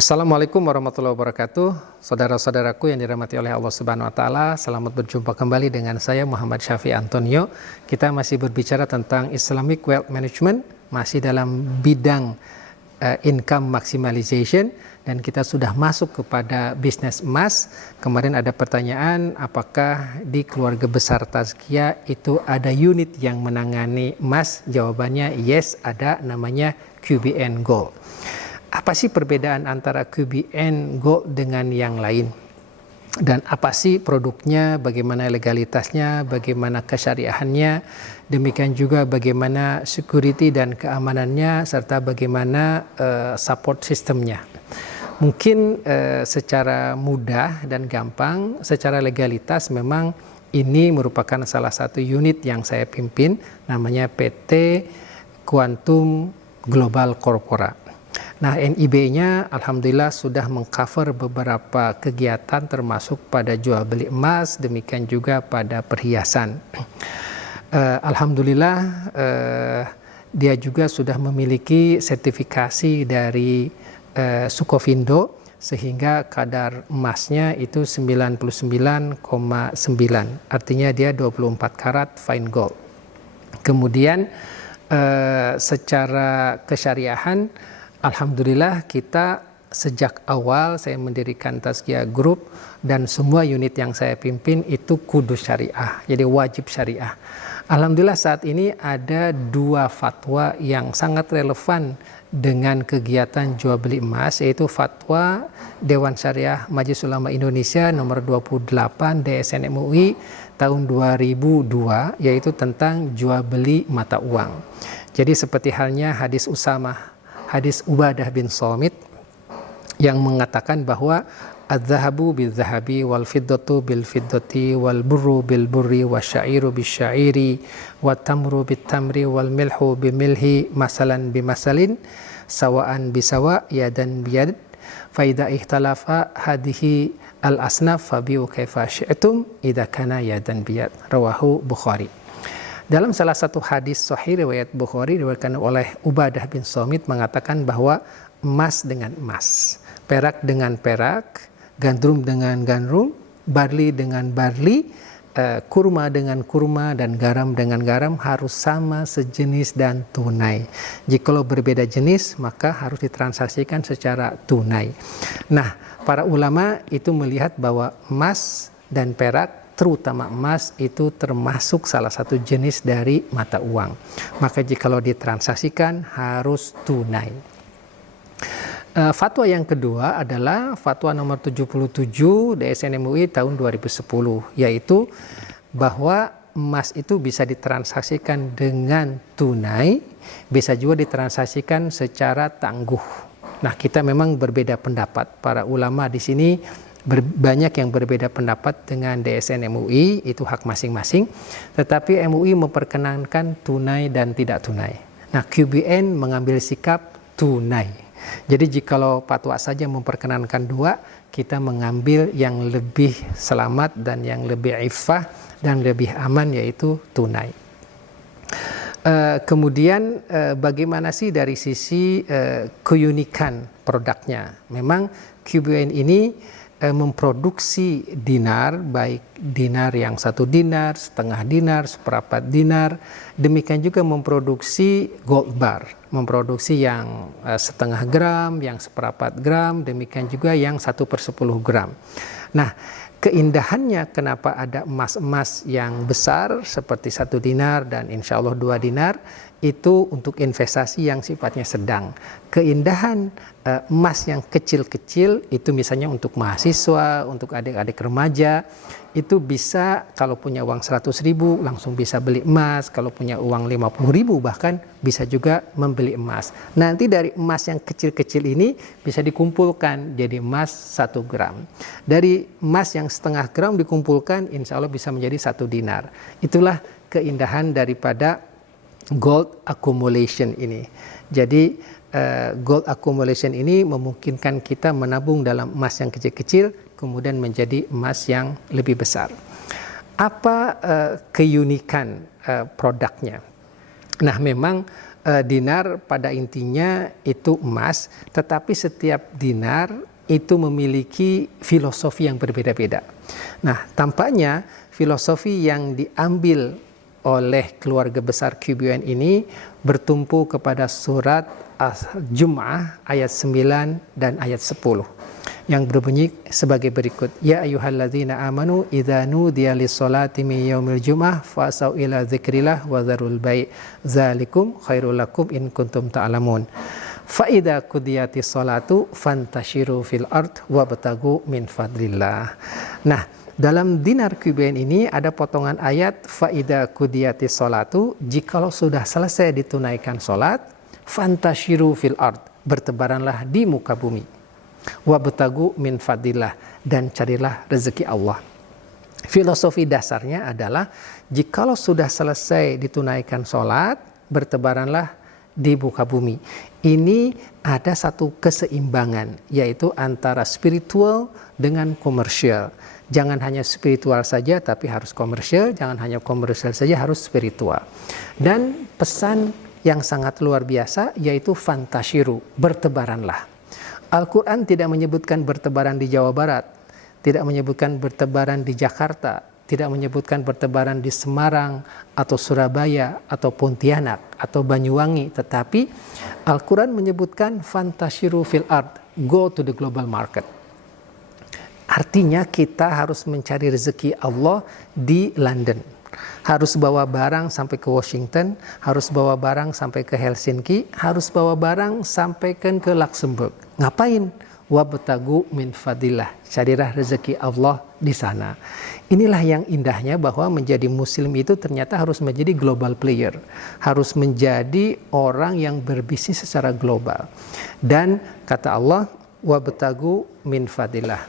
Assalamualaikum warahmatullahi wabarakatuh. Saudara-saudaraku yang dirahmati oleh Allah Subhanahu wa taala, selamat berjumpa kembali dengan saya Muhammad Syafi Antonio. Kita masih berbicara tentang Islamic Wealth Management, masih dalam bidang income maximization, dan kita sudah masuk kepada bisnis emas. Kemarin ada pertanyaan, apakah di keluarga besar Tazkiyah itu ada unit yang menangani emas? Jawabannya yes, ada, namanya QBN Gold. Apa sih perbedaan antara QBN Gold dengan yang lain? Dan apa sih produknya, bagaimana legalitasnya, bagaimana kesyariahannya, demikian juga bagaimana security dan keamanannya, serta bagaimana support sistemnya. Mungkin secara mudah dan gampang, secara legalitas memang ini merupakan salah satu unit yang saya pimpin, namanya PT Quantum Global Corpora. Nah, NIB-nya alhamdulillah sudah mengcover beberapa kegiatan termasuk pada jual beli emas, demikian juga pada perhiasan. Alhamdulillah dia juga sudah memiliki sertifikasi dari Sukovindo, sehingga kadar emasnya itu 99,9, artinya dia 24 karat fine gold. Kemudian secara kesyariahan, alhamdulillah kita sejak awal saya mendirikan Tazkiyah Group dan semua unit yang saya pimpin itu kudu syariah, jadi wajib syariah. Alhamdulillah saat ini ada dua fatwa yang sangat relevan dengan kegiatan jual beli emas, yaitu fatwa Dewan Syariah Majelis Ulama Indonesia nomor 28 DSN MUI tahun 2002, yaitu tentang jual beli mata uang. Jadi seperti halnya hadis Ubadah bin Samit yang mengatakan bahwa adz-dzahabu bil-dzahabi wal fiddatu bil fiddati wal burru bil burri wasyairu bisyairi wat tamru bit tamri wal milhu bimilhi masalan bimasalin sawaan bisawa yadan biyad fa idza ikhtalafa hadhihi al asnaf fabi'u kaifa syi'tum idza kana yadan biyad, rawahu Bukhari. Dalam salah satu hadis sahih riwayat Bukhari diriwayatkan oleh Ubadah bin Samit mengatakan bahwa emas dengan emas, perak dengan perak, gandrum dengan gandrum, barli dengan barli, kurma dengan kurma, dan garam dengan garam harus sama sejenis dan tunai. Jikalau berbeda jenis maka harus ditransaksikan secara tunai. Nah, para ulama itu melihat bahwa emas dan perak, terutama emas, itu termasuk salah satu jenis dari mata uang. Maka jikalau ditransaksikan harus tunai. Fatwa yang kedua adalah fatwa nomor 77 DSN MUI tahun 2010, yaitu bahwa emas itu bisa ditransaksikan dengan tunai, bisa juga ditransaksikan secara tangguh. Nah, kita memang berbeda pendapat. Para ulama di sini banyak yang berbeda pendapat dengan DSN MUI, itu hak masing-masing, tetapi MUI memperkenankan tunai dan tidak tunai. Nah, QBN mengambil sikap tunai. Jadi jikalau fatwa saja memperkenankan dua, kita mengambil yang lebih selamat dan yang lebih iffah dan lebih aman, yaitu tunai. Kemudian bagaimana sih dari sisi keunikan produknya? Memang QBN ini memproduksi dinar, baik dinar yang 1 dinar, setengah dinar, seperempat dinar, demikian juga memproduksi gold bar, memproduksi yang setengah gram, yang seperempat gram, demikian juga yang 1/10 gram. Nah, keindahannya kenapa ada emas-emas yang besar seperti 1 dinar dan insya Allah 2 dinar, itu untuk investasi yang sifatnya sedang. Keindahan emas yang kecil-kecil itu misalnya untuk mahasiswa, untuk adik-adik remaja, itu bisa kalau punya uang 100.000 langsung bisa beli emas, kalau punya uang 50.000 bahkan bisa juga membeli emas. Nanti dari emas yang kecil-kecil ini bisa dikumpulkan jadi emas 1 gram. Dari emas yang setengah gram dikumpulkan insya Allah bisa menjadi 1 dinar. Itulah keindahan daripada gold accumulation ini. Jadi gold accumulation ini memungkinkan kita menabung dalam emas yang kecil-kecil kemudian menjadi emas yang lebih besar. Apa keunikan produknya? Nah, memang dinar pada intinya itu emas, tetapi setiap dinar itu memiliki filosofi yang berbeda-beda. Nah, tampaknya filosofi yang diambil oleh keluarga besar QBN ini bertumpu kepada surat Jum'ah ayat 9 dan ayat 10 yang berbunyi sebagai berikut. Ya ayyuhalladzina amanu idza nudiya lis-salati min yaumil jum'ah fasau ila dzikrillah wa dzarul bai' dzalikum khairul lakum in kuntum ta'lamun. Fa idza qudiyatis salatu fantashiru fil ard wabtagu min fadlillah. Nah, dalam dinar QBN ini ada potongan ayat fa idza qudiyatis salatu, jikalau sudah selesai ditunaikan salat, fantashiru fil ard, bertebaranlah di muka bumi. Wabtagu min fadillah, dan carilah rezeki Allah. Filosofi dasarnya adalah jikalau sudah selesai ditunaikan sholat, bertebaranlah di muka bumi. Ini ada satu keseimbangan, yaitu antara spiritual dengan komersial. Jangan hanya spiritual saja tapi harus komersial, jangan hanya komersial saja harus spiritual. Dan pesan yang sangat luar biasa yaitu fantashiru, bertebaranlah. Al-Quran tidak menyebutkan bertebaran di Jawa Barat, tidak menyebutkan bertebaran di Jakarta, tidak menyebutkan bertebaran di Semarang atau Surabaya atau Pontianak atau Banyuwangi, tetapi Al-Quran menyebutkan fantashiru fil ard, go to the global market. Artinya kita harus mencari rezeki Allah di London. Harus bawa barang sampai ke Washington, harus bawa barang sampai ke Helsinki, harus bawa barang sampaikan ke Luxembourg. Ngapain? Wabtagu min fadillah, carilah rezeki Allah di sana. Inilah yang indahnya bahwa menjadi muslim itu ternyata harus menjadi global player, harus menjadi orang yang berbisnis secara global. Dan kata Allah, wabtagu min fadillah.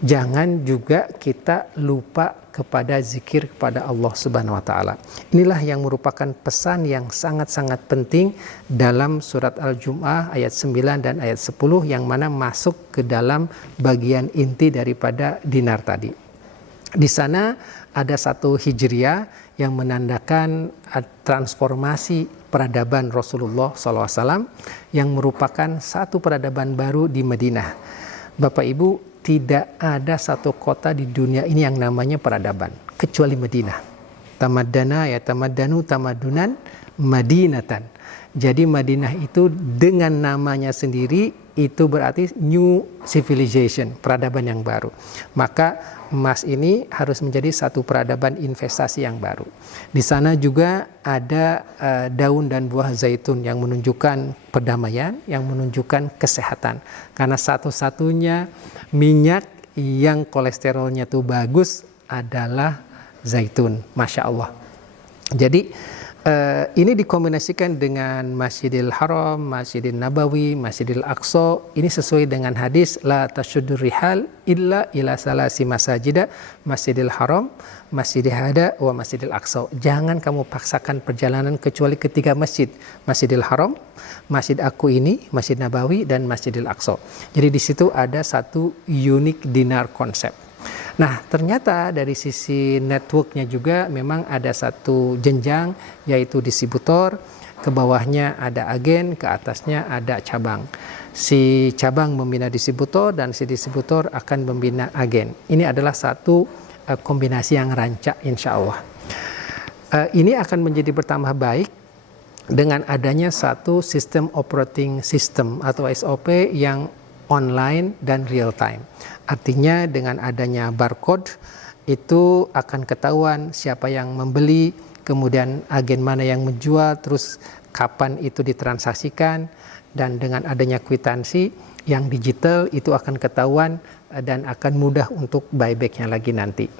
Jangan juga kita lupa kepada zikir kepada Allah Subhanahu wa taala. Inilah yang merupakan pesan yang sangat-sangat penting dalam surat Al-Jum'ah ayat 9 dan ayat 10 yang mana masuk ke dalam bagian inti daripada dinar tadi. Di sana ada satu hijriah yang menandakan transformasi peradaban Rasulullah SAW yang merupakan satu peradaban baru di Madinah. Bapak Ibu, tidak ada satu kota di dunia ini yang namanya peradaban kecuali Madinah. Tamaddana ya tamaddanu tamadunan madinatan. Jadi Madinah itu dengan namanya sendiri itu berarti new civilization, peradaban yang baru. Maka emas ini harus menjadi satu peradaban investasi yang baru. Di sana juga ada daun dan buah zaitun yang menunjukkan perdamaian, yang menunjukkan kesehatan. Karena satu-satunya minyak yang kolesterolnya tuh bagus adalah zaitun, Masya Allah. Jadi ini dikombinasikan dengan Masjidil Haram, Masjidil Nabawi, Masjidil Aqsa. Ini sesuai dengan hadis la tasyuddur rihal illa ila salasi masajida, Masjidil Haram, Masjidil Hada wa Masjidil Aqsa. Jangan kamu paksakan perjalanan kecuali ketiga masjid, Masjidil Haram, Masjid aku ini, Masjid Nabawi dan Masjidil Aqsa. Jadi di situ ada satu unique dinar konsep. Nah, ternyata dari sisi networknya juga memang ada satu jenjang, yaitu distributor, ke bawahnya ada agen, ke atasnya ada cabang. Si cabang membina distributor dan si distributor akan membina agen. Ini adalah satu kombinasi yang rancak insya Allah. Ini akan menjadi bertambah baik dengan adanya satu sistem operating system atau SOP yang online dan real time. Artinya dengan adanya barcode itu akan ketahuan siapa yang membeli, kemudian agen mana yang menjual, terus kapan itu ditransaksikan, dan dengan adanya kwitansi yang digital itu akan ketahuan dan akan mudah untuk buybacknya lagi nanti.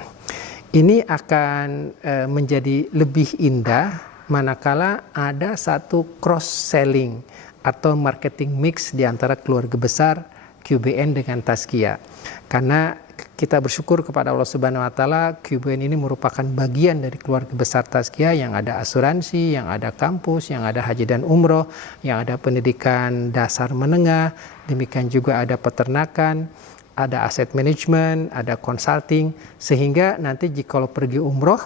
Ini akan menjadi lebih indah manakala ada satu cross selling atau marketing mix di antara keluarga besar QBN dengan Tazkiyah. Karena kita bersyukur kepada Allah Subhanahu wa taala, QBN ini merupakan bagian dari keluarga besar Tazkiyah yang ada asuransi, yang ada kampus, yang ada haji dan umroh, yang ada pendidikan dasar menengah, demikian juga ada peternakan, ada aset management, ada consulting, sehingga nanti jikalau pergi umroh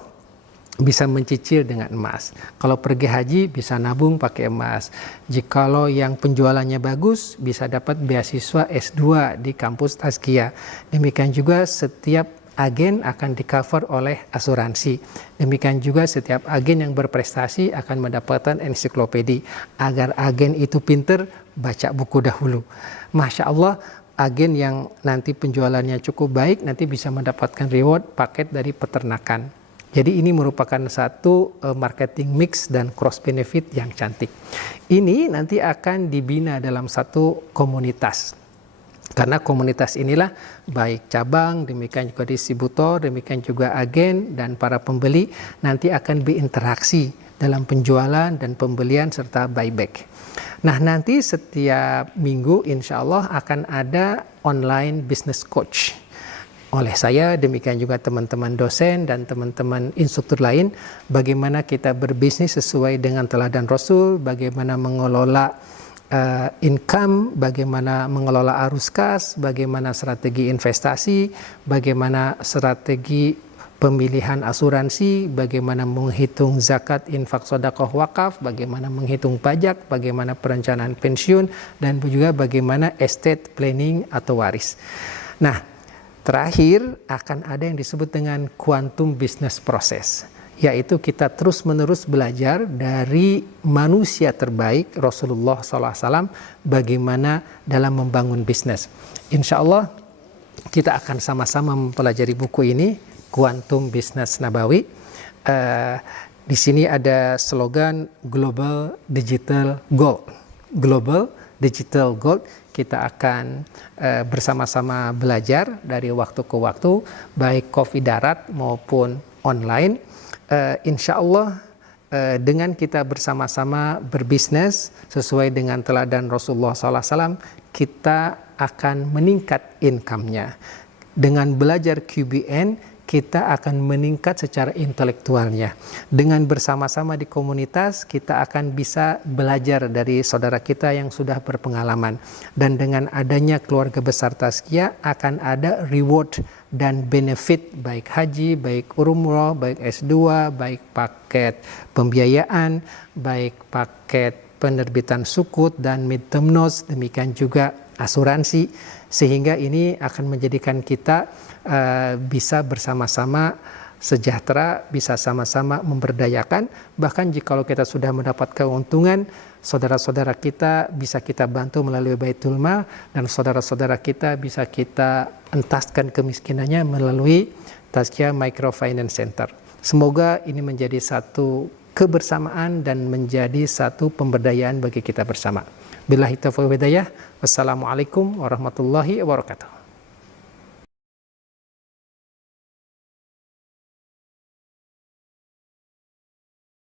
bisa mencicil dengan emas. Kalau pergi haji bisa nabung pakai emas. Jikalau yang penjualannya bagus bisa dapat beasiswa S2 di kampus Tazkiyah. Demikian juga setiap agen akan di-cover oleh asuransi. Demikian juga setiap agen yang berprestasi akan mendapatkan ensiklopedi. Agar agen itu pinter, baca buku dahulu. Masya Allah, agen yang nanti penjualannya cukup baik nanti bisa mendapatkan reward paket dari peternakan. Jadi ini merupakan satu marketing mix dan cross benefit yang cantik. Ini nanti akan dibina dalam satu komunitas. Karena komunitas inilah baik cabang, demikian juga distributor, demikian juga agen dan para pembeli nanti akan berinteraksi dalam penjualan dan pembelian serta buyback. Nah, nanti setiap minggu insya Allah akan ada online business coach oleh saya, demikian juga teman-teman dosen dan teman-teman instruktur lain, bagaimana kita berbisnis sesuai dengan teladan Rasul, bagaimana mengelola income, bagaimana mengelola arus kas, bagaimana strategi investasi, bagaimana strategi pemilihan asuransi, bagaimana menghitung zakat, infak, sedekah, wakaf, bagaimana menghitung pajak, bagaimana perencanaan pensiun, dan juga bagaimana estate planning atau waris. Nah, terakhir akan ada yang disebut dengan quantum business process, yaitu kita terus-menerus belajar dari manusia terbaik Rasulullah SAW bagaimana dalam membangun bisnis. Insya Allah kita akan sama-sama mempelajari buku ini, Quantum Business Nabawi. Di sini ada slogan Global Digital Gold. Global Digital Gold. Kita akan bersama-sama belajar dari waktu ke waktu, baik COVID darat maupun online. Insya Allah dengan kita bersama-sama berbisnis sesuai dengan teladan Rasulullah SAW, kita akan meningkat income-nya. Dengan belajar QBN, kita akan meningkat secara intelektualnya. Dengan bersama-sama di komunitas, kita akan bisa belajar dari saudara kita yang sudah berpengalaman. Dan dengan adanya keluarga besar Tazkiyah, akan ada reward dan benefit, baik haji, baik umroh, baik S2, baik paket pembiayaan, baik paket penerbitan sukuk dan midterm notes, demikian juga asuransi, sehingga ini akan menjadikan kita bisa bersama-sama sejahtera, bisa sama-sama memberdayakan. Bahkan jikalau kita sudah mendapat keuntungan, saudara-saudara kita bisa kita bantu melalui Baitul Mal, dan saudara-saudara kita bisa kita entaskan kemiskinannya melalui Tazkiyah Microfinance Center. Semoga ini menjadi satu kebersamaan dan menjadi satu pemberdayaan bagi kita bersama. Billahi taufiq wal hidayah. Wassalamualaikum warahmatullahi wabarakatuh.